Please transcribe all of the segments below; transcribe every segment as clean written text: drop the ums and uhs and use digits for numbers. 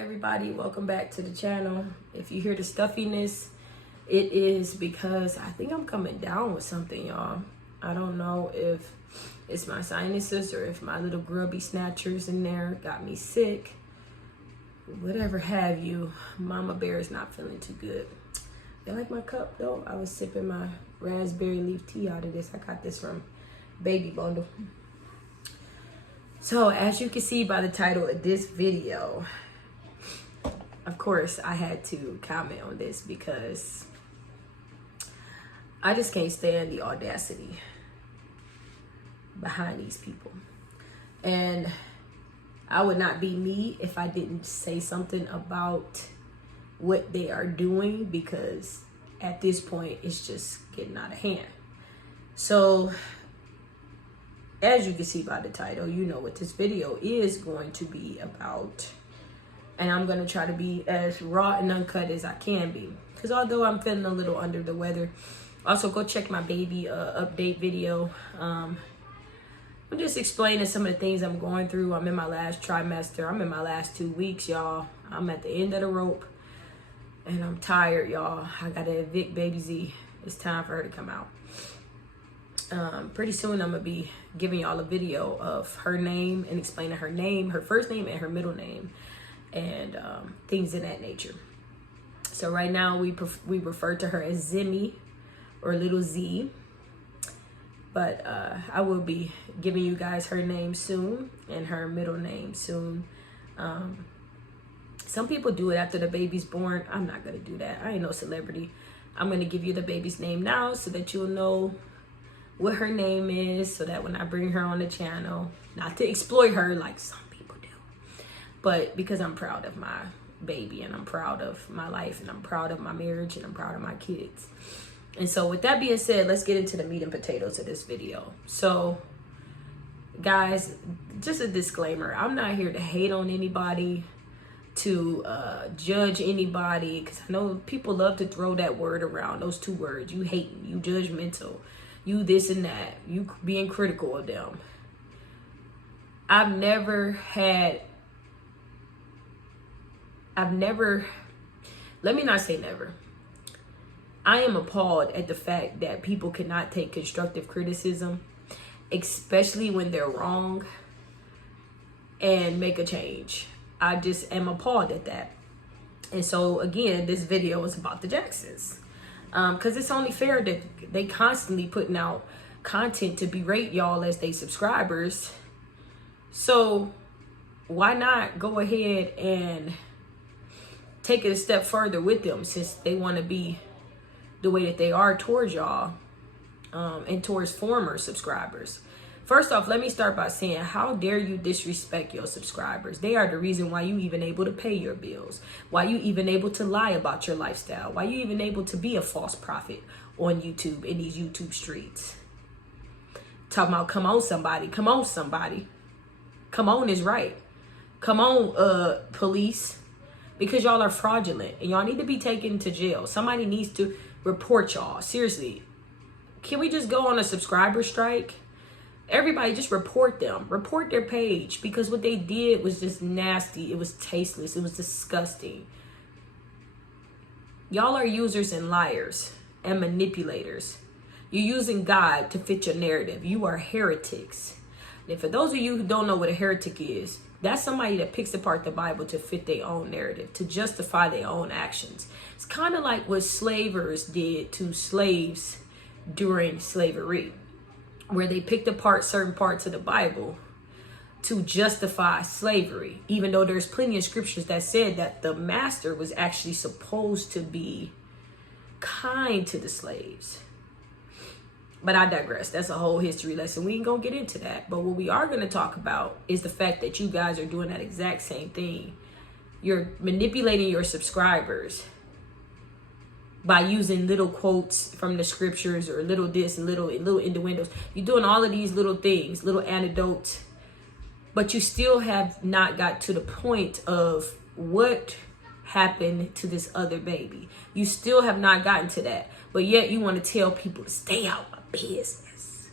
everybody? Welcome back to the channel. If you hear the stuffiness, it is because I think I'm coming down with something, y'all. I don't know if it's my sinuses or if my little grubby snatchers in there got me sick. Whatever have you, Mama Bear is not feeling too good. You like my cup though? I was sipping my raspberry leaf tea out of this. I got this from Baby Bundle. So as you can see by the title of this video, of course I had to comment on this because I just can't stand the audacity behind these people. And I would not be me if I didn't say something about what they are doing, because at this point it's just getting out of hand. So as you can see by the title, you know what this video is going to be about. And I'm going to try to be as raw and uncut as I can be. Because although I'm feeling a little under the weather, also go check my baby update video. I'm just explaining some of the things I'm going through. I'm in my last trimester. I'm in my last 2 weeks, y'all. I'm at the end of the rope. And I'm tired, y'all. I got to evict baby Z. It's time for her to come out. Pretty soon I'm gonna be giving y'all a video of her name and explaining her name, her first name and her middle name, and things of that nature. So right now we refer to her as Zimmy or Little Z, but I will be giving you guys her name soon and her middle name soon. Some people do it after the baby's born. I'm not gonna do that. I ain't no celebrity. I'm gonna give you the baby's name now so that you'll know what her name is, so that when I bring her on the channel, not to exploit her like some people do, but because I'm proud of my baby and I'm proud of my life and I'm proud of my marriage and I'm proud of my kids. And so with that being said, let's get into the meat and potatoes of this video. So guys, just a disclaimer, I'm not here to hate on anybody, to judge anybody, because I know people love to throw that word around, those two words, you hating, you judgmental, you this and that, you being critical of them. I've never, let me not say never. I am appalled at the fact that people cannot take constructive criticism, especially when they're wrong, and make a change. I just am appalled at that. And so again, this video is about the Jacksons. Because it's only fair that they constantly putting out content to berate y'all as they subscribers. So why not go ahead and take it a step further with them, since they want to be the way that they are towards y'all, and towards former subscribers. First off, let me start by saying, how dare you disrespect your subscribers? They are the reason why you even able to pay your bills, why you even able to lie about your lifestyle, why you even able to be a false prophet on YouTube, in these YouTube streets. Talking about, come on somebody, come on somebody. Come on is right. Come on, police, because y'all are fraudulent and y'all need to be taken to jail. Somebody needs to report y'all. Seriously, can we just go on a subscriber strike? Everybody just report them, report their page, because what they did was just nasty. It was tasteless. It was disgusting. Y'all are users and liars and manipulators. You're using God to fit your narrative. You are heretics. And for those of you who don't know what a heretic is, that's somebody that picks apart the Bible to fit their own narrative, to justify their own actions. It's kind of like what slavers did to slaves during slavery, where they picked apart certain parts of the Bible to justify slavery, even though there's plenty of scriptures that said that the master was actually supposed to be kind to the slaves. But I digress. That's a whole history lesson. We ain't gonna get into that. But what we are gonna talk about is the fact that you guys are doing that exact same thing. You're manipulating your subscribers by using little quotes from the scriptures, or little this and little innuendos. You're doing all of these little things, little anecdotes, but you still have not got to the point of what happened to this other baby. You still have not gotten to that, but yet you want to tell people to stay out of my business.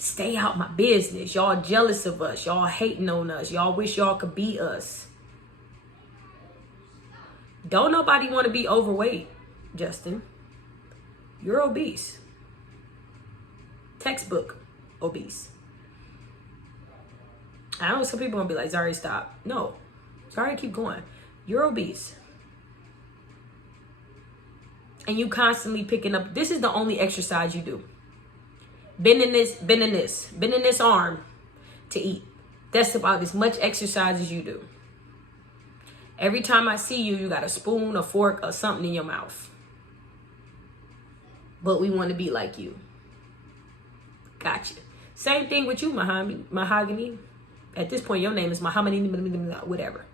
Stay out my business. Y'all jealous of us. Y'all hating on us. Y'all wish y'all could be us. Don't nobody want to be overweight, Justin. You're obese. Textbook obese. I know some people gonna be like, Zari, stop. No. Zari, keep going. You're obese. And you constantly picking up. This is the only exercise you do. Bending this arm to eat. That's about as much exercise as you do. Every time I see you, you got a spoon, a fork, or something in your mouth. But we want to be like you. Gotcha. Same thing with you, Mahogany. At this point, your name is Mahogany, whatever.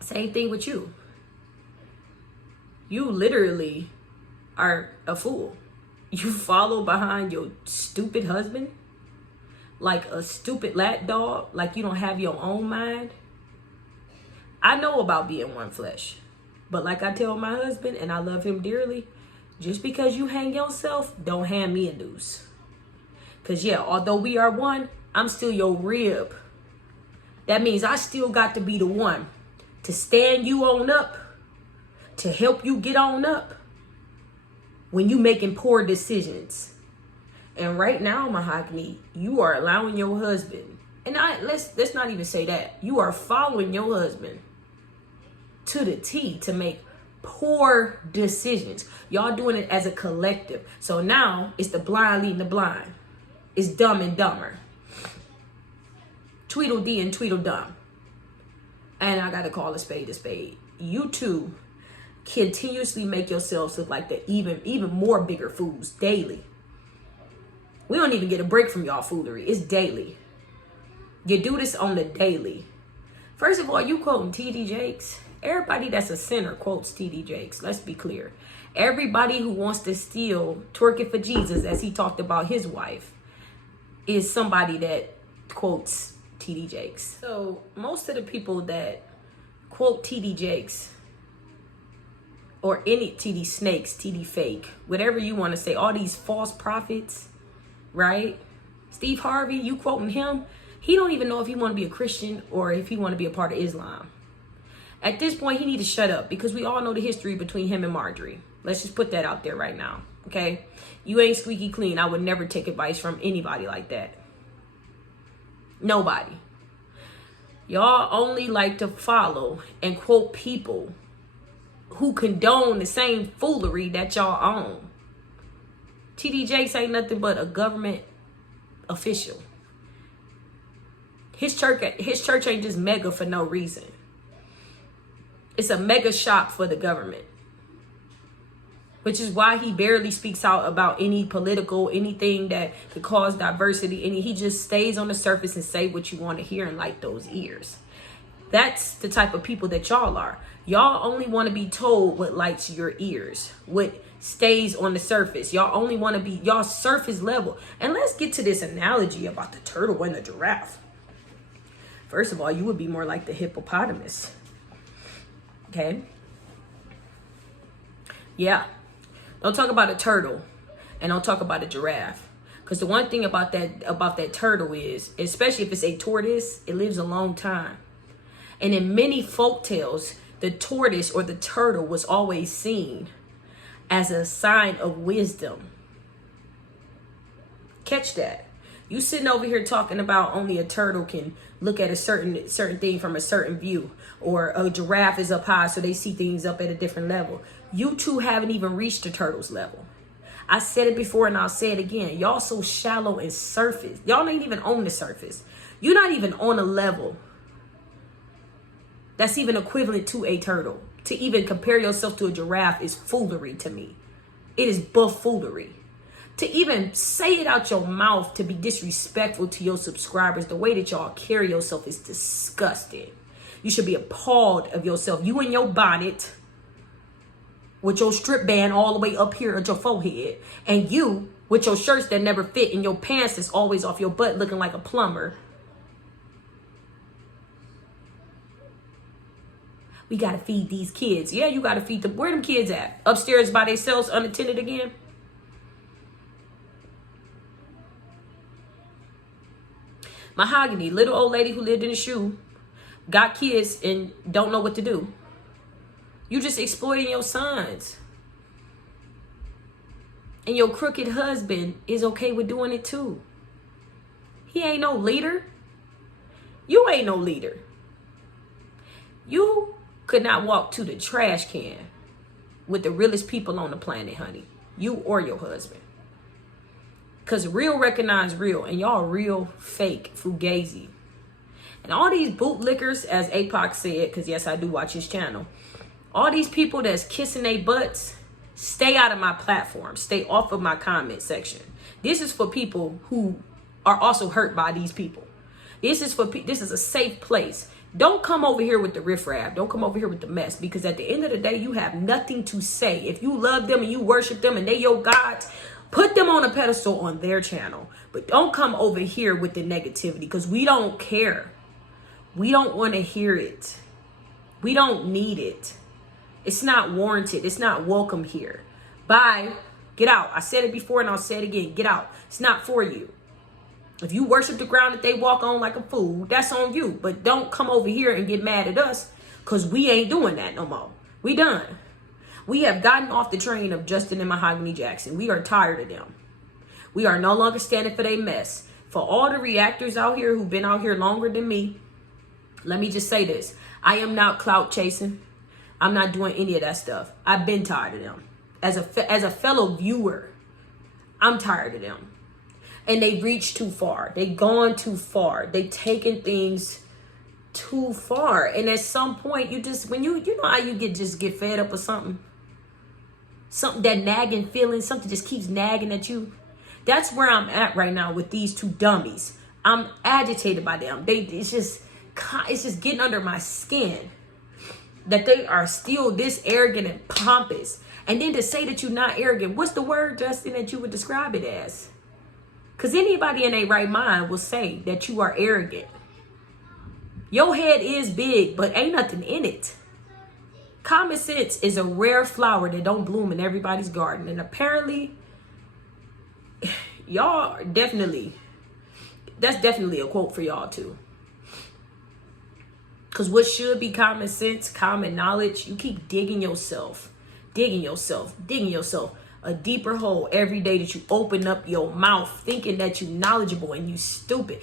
Same thing with you. You literally are a fool. You follow behind your stupid husband like a stupid lap dog, like you don't have your own mind. I know about being one flesh, but like I tell my husband, and I love him dearly, just because you hang yourself, don't hand me a noose. Because yeah, although we are one, I'm still your rib. That means I still got to be the one to stand you on up, to help you get on up when you making poor decisions. And right now, Mahogany, you are allowing your husband, and let's not even say that, you are following your husband to the T to make poor decisions. Y'all doing it as a collective. So now it's the blind leading the blind. It's dumb and dumber. Tweedledee and Tweedledum. And I gotta call a spade a spade. You two continuously make yourselves look like the even more bigger fools daily. We don't even get a break from y'all foolery. It's daily. You do this on the daily. First of all, you quoting T.D. Jakes. Everybody that's a sinner quotes T.D. Jakes. Let's be clear. Everybody who wants to steal Twerk It for Jesus, as he talked about his wife, is somebody that quotes T.D. Jakes. So most of the people that quote T.D. Jakes, or any T.D. Snakes, T.D. Fake, whatever you want to say, all these false prophets, right? Steve Harvey, you quoting him, he don't even know if he want to be a Christian or if he want to be a part of Islam. At this point, he need to shut up, because we all know the history between him and Marjorie. Let's just put that out there right now, okay? You ain't squeaky clean. I would never take advice from anybody like that. Nobody. Y'all only like to follow and quote people who condone the same foolery that y'all own. T.D. Jakes ain't nothing but a government official. His church ain't just mega for no reason. It's a mega shop for the government. Which is why he barely speaks out about any political, anything that could cause diversity. And he just stays on the surface and say what you want to hear and light those ears. That's the type of people that y'all are. Y'all only want to be told what lights your ears, what stays on the surface. Y'all only want to be, y'all surface level. And let's get to this analogy about the turtle and the giraffe. First of all, you would be more like the hippopotamus. Okay? Yeah. Don't talk about a turtle and don't talk about a giraffe. Because the one thing about that turtle is, especially if it's a tortoise, it lives a long time. And in many folk tales, the tortoise or the turtle was always seen as a sign of wisdom. Catch that. You sitting over here talking about only a turtle can look at a certain thing from a certain view, or a giraffe is up high so they see things up at a different level. You two haven't even reached the turtle's level. I said it before and I'll say it again. Y'all so shallow and surface. Y'all ain't even on the surface. You're not even on a level that's even equivalent to a turtle. To even compare yourself to a giraffe is foolery to me. It is buffoolery. To even say it out your mouth to be disrespectful to your subscribers, the way that y'all carry yourself is disgusting. You should be appalled of yourself. You in your bonnet with your strip band all the way up here at your forehead, and you with your shirts that never fit and your pants that's always off your butt looking like a plumber. We gotta feed these kids. Yeah, you gotta feed them. Where them kids at? Upstairs by themselves, unattended again? Mahogany, little old lady who lived in a shoe, got kids and don't know what to do. You just exploiting your sons. And your crooked husband is okay with doing it too. He ain't no leader. You ain't no leader. You could not walk to the trash can with the realest people on the planet, honey. You or your husband. Because real recognize real, and y'all real fake fugazi. And all these bootlickers, as APOC said, because yes, I do watch his channel. All these people that's kissing their butts, stay out of my platform. Stay off of my comment section. This is for people who are also hurt by these people. This is a safe place. Don't come over here with the riffraff. Don't come over here with the mess. Because at the end of the day, you have nothing to say. If you love them and you worship them and they your gods, put them on a pedestal on their channel. But don't come over here with the negativity, because we don't care. We don't want to hear it. We don't need it. It's not warranted. It's not welcome here. Bye. Get out. I said it before and I'll say it again. Get out. It's not for you. If you worship the ground that they walk on like a fool, that's on you. But don't come over here and get mad at us, because we ain't doing that no more. We done. We have gotten off the train of Justin and Mahogany Jackson. We are tired of them. We are no longer standing for their mess. For all the reactors out here who've been out here longer than me, let me just say this. I am not clout chasing. I'm not doing any of that stuff. I've been tired of them. As a fellow viewer, I'm tired of them. And they reached too far. They gone too far. They taken things too far. And at some point, you just, when you know how you get fed up with something? Something, that nagging feeling, something just keeps nagging at you. That's where I'm at right now with these two dummies. I'm agitated by them. It's just getting under my skin that they are still this arrogant and pompous. And then to say that you're not arrogant, what's the word, Justin, that you would describe it as? Because anybody in their right mind will say that you are arrogant. Your head is big, but ain't nothing in it. Common sense is a rare flower that don't bloom in everybody's garden. And apparently, y'all that's definitely a quote for y'all too. Because what should be common sense, common knowledge, you keep digging yourself a deeper hole every day that you open up your mouth thinking that you knowledgeable and you stupid.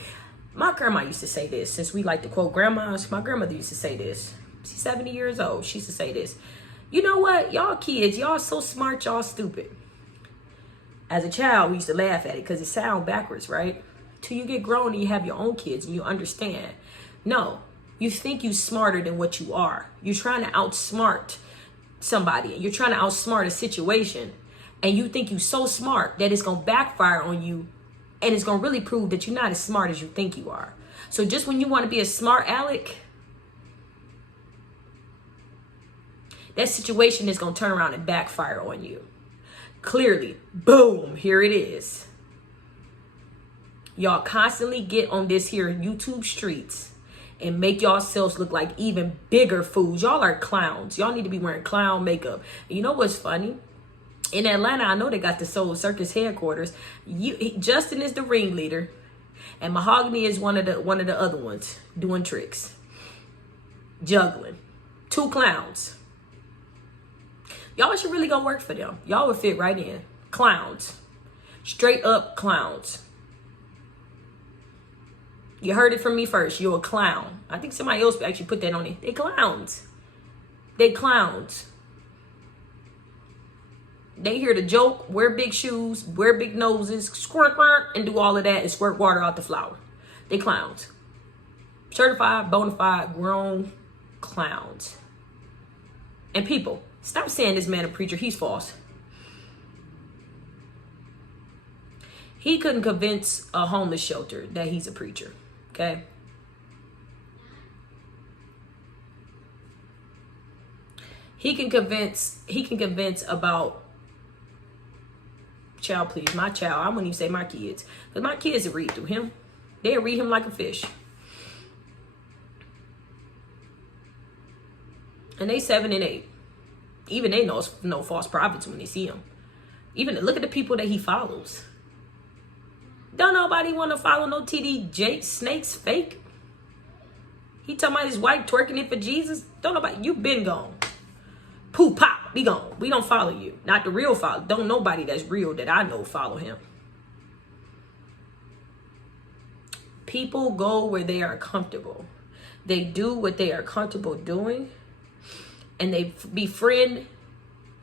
My grandma used to say this, since we like to quote grandmas. My grandmother used to say this. She's 70 years old. She used to say this. You know what? Y'all kids, y'all so smart, y'all stupid. As a child, we used to laugh at it because it sounds backwards, right? Till you get grown and you have your own kids and you understand. No, you think you smarter than what you are. You're trying to outsmart somebody. You're trying to outsmart a situation. And you think you're so smart that it's going to backfire on you. And it's going to really prove that you're not as smart as you think you are. So just when you want to be a smart aleck, that situation is going to turn around and backfire on you. Clearly, boom, here it is. Y'all constantly get on this here YouTube streets and make yourselves look like even bigger fools. Y'all are clowns. Y'all need to be wearing clown makeup. You know what's funny? In Atlanta, I know they got the Soul Circus headquarters. Justin is the ringleader, and Mahogany is one of the other ones doing tricks, juggling. Two clowns. Y'all should really go work for them. Y'all would fit right in. Clowns, straight up clowns. You heard it from me first. You're a clown. I think somebody else actually put that on it. They clowns. They clowns. They here to joke, wear big shoes, wear big noses, squirt, and do all of that and squirt water out the flower. They clowns. Certified, bona fide, grown clowns. And people, stop saying this man a preacher. He's false. He couldn't convince a homeless shelter that he's a preacher. Okay? He can convince about, child, please, my child. I wouldn't even say my kids, because my kids will read through him. They'll read him like a fish. And they 7 and 8. Even they know no false prophets when they see him. Even look at the people that he follows. Don't nobody want to follow no TD Jake Snakes fake. He talking about his wife twerking it for Jesus. Don't nobody, you been gone. Pooh, pop, be gone. We don't follow you. Not the real follow. Don't nobody that's real that I know follow him. People go where they are comfortable. They do what they are comfortable doing. And they befriend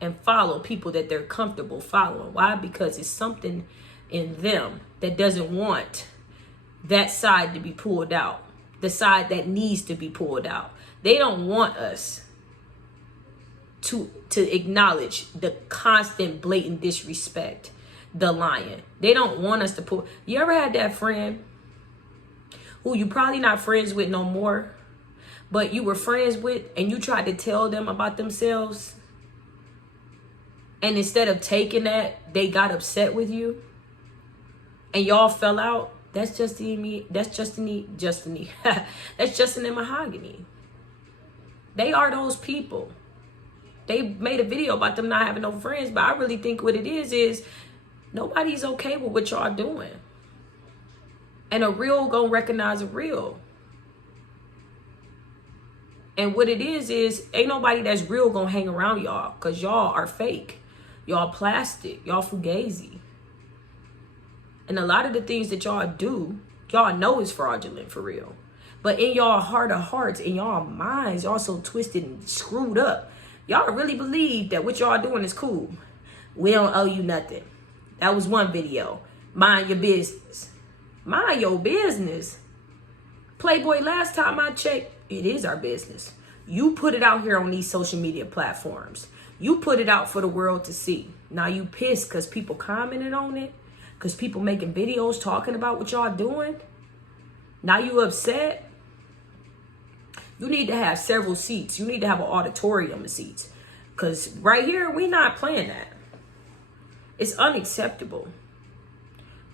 and follow people that they're comfortable following. Why? Because it's something in them that doesn't want that side to be pulled out. The side that needs to be pulled out. They don't want us to acknowledge the constant blatant disrespect, the lying. They don't want us to pull. You ever had that friend who you probably not friends with no more, but you were friends with and you tried to tell them about themselves, and instead of taking that, they got upset with you and y'all fell out? That's Justin that's Justin and Mahogany. They are those people. They made a video about them not having no friends, but I really think what it is nobody's okay with what y'all doing. And a real gonna recognize a real. And what it is ain't nobody that's real gonna hang around y'all, because y'all are fake. Y'all plastic. Y'all fugazi. And a lot of the things that y'all do, y'all know is fraudulent for real. But in y'all heart of hearts, in y'all minds, y'all so twisted and screwed up. Y'all really believe that what y'all doing is cool. We don't owe you nothing. That was one video. Mind your business. Mind your business. Playboy, last time I checked, it is our business. You put it out here on these social media platforms. You put it out for the world to see. Now you pissed because people commented on it. Because people making videos talking about what y'all doing. Now you upset. You need to have several seats. You need to have an auditorium of seats. Because right here, we not playing that. It's unacceptable.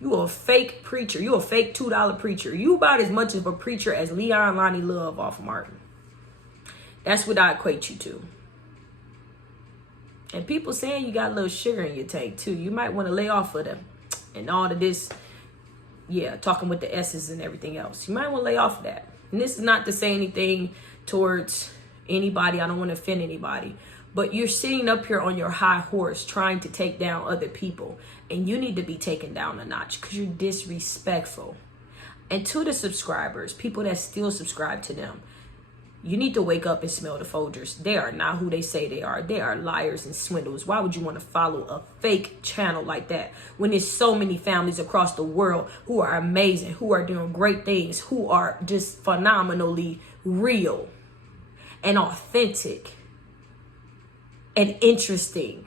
You a fake preacher. You a fake $2 preacher. You about as much of a preacher as Leon Lonnie Love off of Martin. That's what I equate you to. And people saying you got a little sugar in your tank too. You might want to lay off of them. And all of this, yeah, talking with the S's and everything else. You might want to lay off of that. And this is not to say anything towards anybody. I don't want to offend anybody. But you're sitting up here on your high horse trying to take down other people. And you need to be taken down a notch because you're disrespectful. And to the subscribers, people that still subscribe to them, you need to wake up and smell the Folgers. They are not who they say they are. They are liars and swindlers. Why would you want to follow a fake channel like that when there's so many families across the world who are amazing, who are doing great things, who are just phenomenally real and authentic and interesting?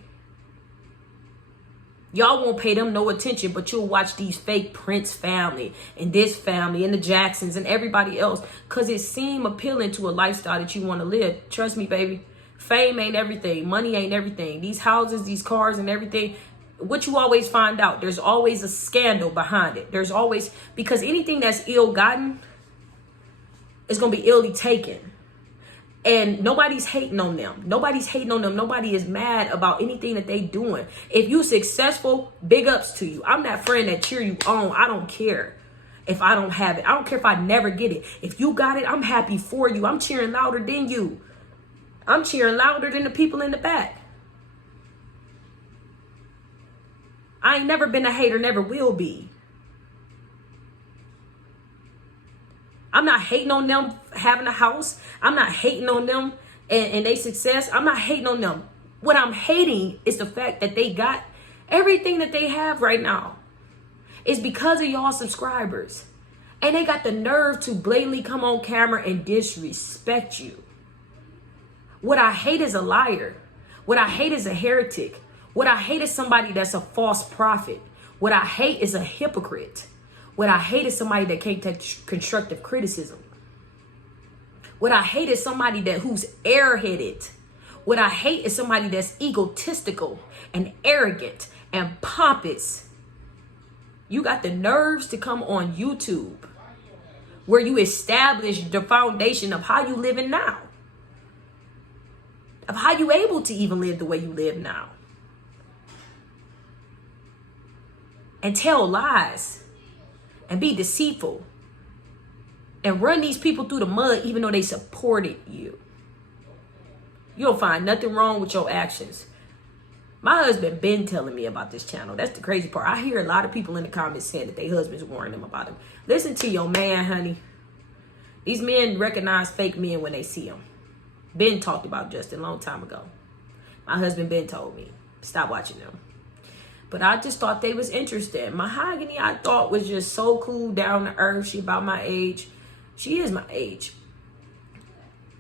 Y'all won't pay them no attention, but you'll watch these fake Prince family and this family and the Jacksons and everybody else because it seems appealing to a lifestyle that you want to live. Trust me, baby. Fame ain't everything. Money ain't everything. These houses, these cars and everything. What you always find out, there's always a scandal behind it. There's always, because anything that's ill-gotten is going to be illy taken. And nobody's hating on them. Nobody's hating on them. Nobody is mad about anything that they doing. If you successful, big ups to you. I'm that friend that cheer you on. I don't care if I don't have it. I don't care if I never get it. If you got it, I'm happy for you. I'm cheering louder than you. I'm cheering louder than the people in the back. I ain't never been a hater, never will be. I'm not hating on them having a house. I'm not hating on them and they success. I'm not hating on them. What I'm hating is the fact that they got everything that they have right now. It's because of y'all subscribers. And they got the nerve to blatantly come on camera and disrespect you. What I hate is a liar. What I hate is a heretic. What I hate is somebody that's a false prophet. What I hate is a hypocrite. What I hate is somebody that can't take constructive criticism. What I hate is somebody who's airheaded. What I hate is somebody that's egotistical and arrogant and pompous. You got the nerves to come on YouTube where you establish the foundation of how you living now. Of how you able to even live the way you live now. And tell lies. and be deceitful and run these people through the mud even though they supported you. You don't find nothing wrong with your actions. My husband been telling me about this channel. That's the crazy part. I hear a lot of people in the comments saying that their husbands warning them about him. Listen to your man, honey. These men recognize fake men when they see them. Ben talked about Justin a long time ago. My husband Ben told me, stop watching them. But I just thought they was interested. Mahogany, I thought, was just so cool, down to earth. She about my age. She is my age.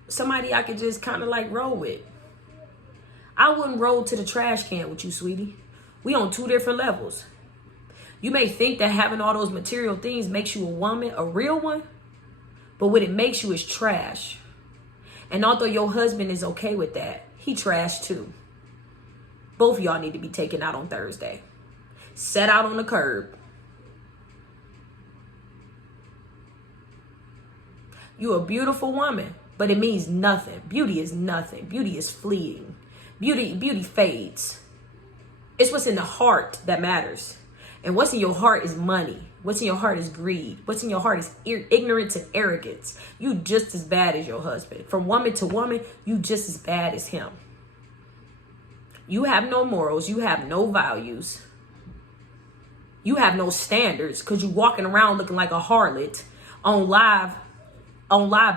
Somebody I could just kind of like roll with. I wouldn't roll to the trash can with you, sweetie. We on two different levels. You may think that having all those material things makes you a woman, a real one, but what it makes you is trash. And although your husband is okay with that, he trash too. Both of y'all need to be taken out on Thursday. Set out on the curb. You're a beautiful woman, but it means nothing. Beauty is nothing. Beauty is fleeting. Beauty fades. It's what's in the heart that matters. And what's in your heart is money. What's in your heart is greed. What's in your heart is ignorance and arrogance. You just as bad as your husband. From woman to woman, you just as bad as him. You have no morals. You have no values. You have no standards because you walking around looking like a harlot on live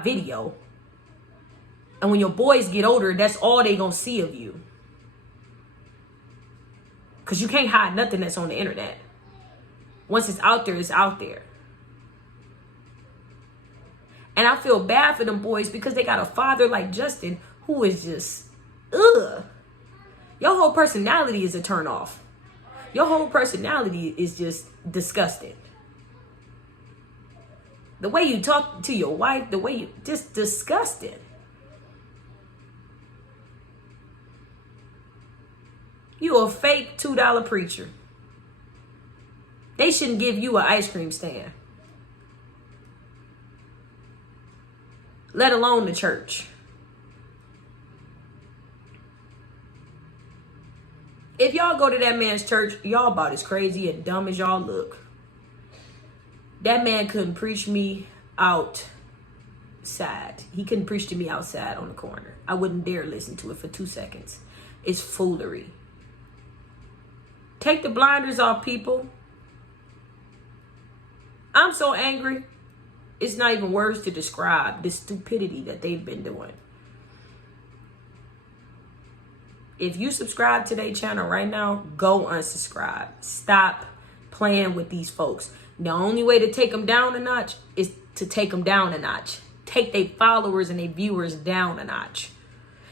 video. And when your boys get older, that's all they gonna see of you. Because you can't hide nothing that's on the internet. Once it's out there, it's out there. And I feel bad for them boys because they got a father like Justin who is just, ugh. Your whole personality is a turnoff. Your whole personality is just disgusting. The way you talk to your wife, the way you, just disgusting. You a fake $2 preacher. They shouldn't give you an ice cream stand. Let alone the church. If y'all go to that man's church, y'all about as crazy and dumb as y'all look. That man couldn't preach me outside. He couldn't preach to me outside on the corner. I wouldn't dare listen to it for 2 seconds. It's foolery. Take the blinders off, people. I'm so angry. It's not even words to describe the stupidity that they've been doing. If you subscribe to their channel right now, go unsubscribe. Stop playing with these folks. The only way to take them down a notch is to take them down a notch. Take their followers and their viewers down a notch.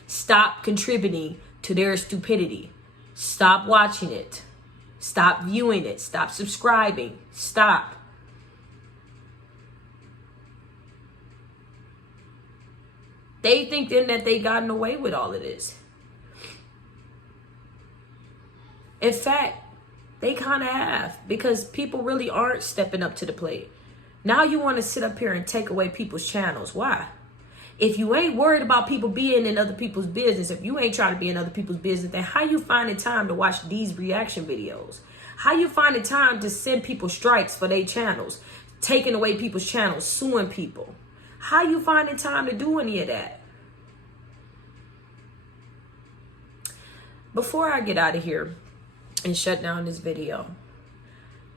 Stop contributing to their stupidity. Stop watching it. Stop viewing it. Stop subscribing. Stop. They think then that they gotten away with all of this. In fact, they kind of have, because people really aren't stepping up to the plate. Now you want to sit up here and take away people's channels. Why? If you ain't worried about people being in other people's business, if you ain't trying to be in other people's business, then how you finding time to watch these reaction videos? How you finding time to send people strikes for their channels, taking away people's channels, suing people? How you finding time to do any of that? Before I get out of here and shut down this video,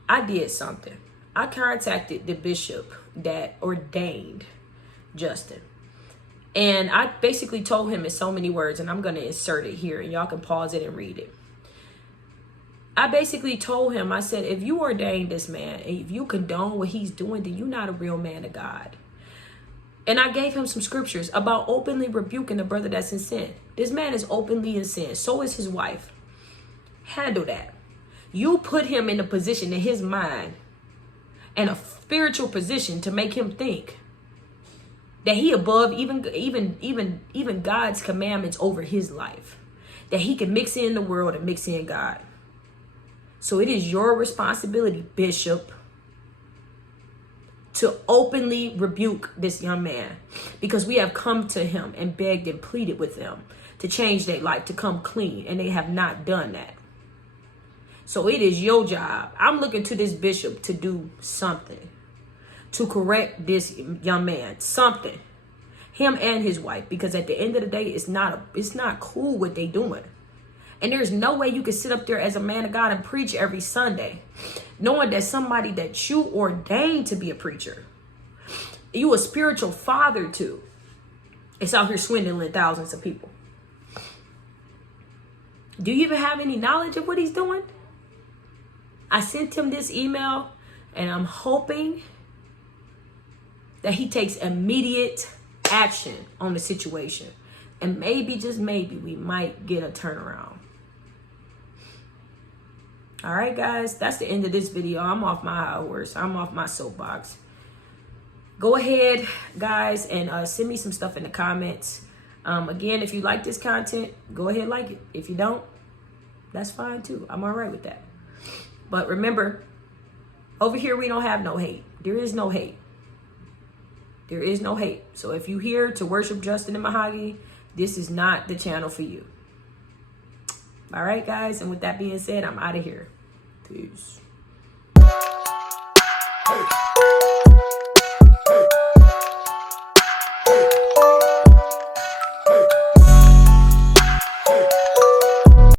I did something. I contacted the bishop that ordained Justin. And I basically told him in so many words, and I'm going to insert it here, and y'all can pause it and read it. I basically told him, I said, if you ordained this man, and if you condone what he's doing, then you're not a real man of God. And I gave him some scriptures about openly rebuking the brother that's in sin. This man is openly in sin. So is his wife. Handle that. You put him in a position in his mind, and a spiritual position to make him think that he above even God's commandments over his life. That he can mix in the world and mix in God. So it is your responsibility, Bishop, to openly rebuke this young man, because we have come to him and begged and pleaded with them to change their life, to come clean, and they have not done that. So it is your job. I'm looking to this bishop to do something, to correct this young man, something, him and his wife, because at the end of the day, it's not cool what they doing. And there's no way you can sit up there as a man of God and preach every Sunday, knowing that somebody that you ordained to be a preacher, you a spiritual father to, it's out here swindling thousands of people. Do you even have any knowledge of what he's doing? I sent him this email, and I'm hoping that he takes immediate action on the situation. And maybe, just maybe, we might get a turnaround. All right, guys, that's the end of this video. I'm off my high horse. I'm off my soapbox. Go ahead, guys, and send me some stuff in the comments. Again, if you like this content, go ahead, like it. If you don't, that's fine too. I'm all right with that. But remember, over here, we don't have no hate. There is no hate. There is no hate. So if you're here to worship Justin and Mahogany, this is not the channel for you. All right, guys. And with that being said, I'm out of here. Peace.